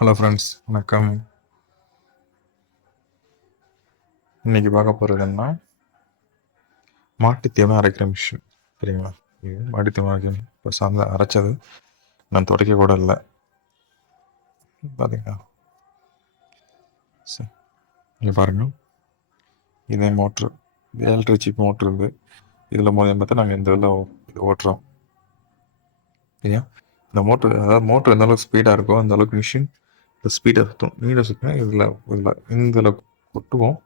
Hello friends வணக்கம். இன்னைக்கு பார்க்க போகிறது என்ன? மாட்டுத்தீவனம் அரைக்கிற மிஷின் சரிங்களா? இது மாட்டு அரைக்கிற இப்போ சார்ந்த அரைச்சது நான் துடைக்க கூட இல்லை. பார்த்தீங்களா சரி. இங்கே பாருங்கள் இதே மோட்ரு இது எலக்ட்ரிக் மோட்ரு இது. இதில் மூலியம் பார்த்தா நாங்கள் இந்த இதில் இது ஓட்டுறோம். சரியா? இந்த மோட்ரு அதாவது மோட்ரு எந்த அளவுக்கு ஸ்பீடாக இருக்கோ அந்த அளவுக்கு மிஷின் ஸ்பீடை சுற்றும் நீடை சுற்றினா இதில் இதில் இதில் கொட்டுவோம்.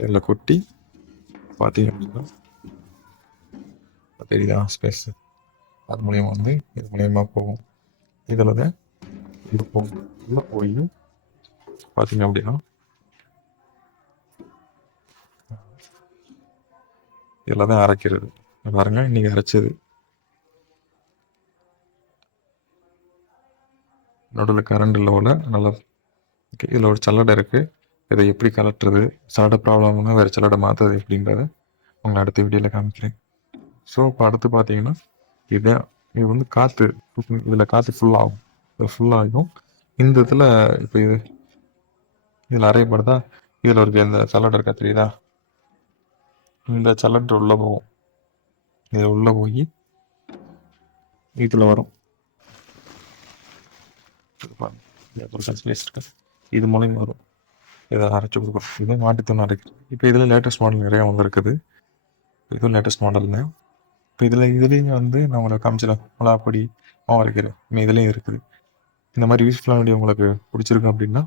இதில் கொட்டி பார்த்தீங்க அப்படின்னா தெரியுதா ஸ்பேஸ் அது மூலியமாக வந்து இது மூலயமா போகும். இதில் தான் இது போகும். உள்ளே போய் பார்த்தீங்க அப்படின்னா இதில் தான் அரைக்கிறது. பாருங்க இன்னைக்கு அரைச்சது. நடுவில் கரண்ட் இல்லை போல. நல்லா ஓகே இதில் ஒரு சல்லடை இருக்குது இதை எப்படி கலட்டுறது? சல்லடை ப்ராப்ளம்னா வேறு சல்லடை மாற்றுறது எப்படின்றத உங்களை அடுத்த வீடியோவில் காமிக்கிறேன். ஸோ இப்போ அடுத்து பார்த்தீங்கன்னா இதை இது வந்து காற்று இதில் காற்று ஃபுல்லாகும் இது ஃபுல்லாகும் இந்த இதில் இப்போ இது இதில் அரையப்படுதா? இதில் ஒரு இந்த சல்லடை இருக்கா தெரியுதா? இந்த சல்லடை உள்ளே போகும். இதில் உள்ளே போய் இதில் வரும். இது பாருங்க. இது ஒரு இது வரும். இதை அரைச்சி கொடுக்கும். இது மாட்டுத்தூண் அரைக்கிறது இப்போ இதில் லேட்டஸ்ட் மாடல் நிறையா வந்துருக்குது. இதுவும் லேட்டஸ்ட் மாடல்னு இப்போ இதில் இதுலேயும் வந்து நான் உங்களுக்கு காமிச்சிடலாம் மிளகாப்பொடி மாவு அரைக்கிறேன் இதுலேயும் இருக்குது. இந்த மாதிரி யூஸ்ஃபுல்லான வீடியோ உங்களுக்கு பிடிச்சிருக்கு அப்படின்னா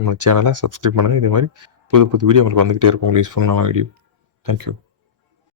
உங்கள் சேனலை சப்ஸ்கிரைப் பண்ணுங்கள் இதே மாதிரி புது புது வீடியோ உங்களுக்கு வந்துக்கிட்டே இருக்கும். உங்களுக்கு யூஸ்ஃபுல்லான வீடியோ தேங்க்யூ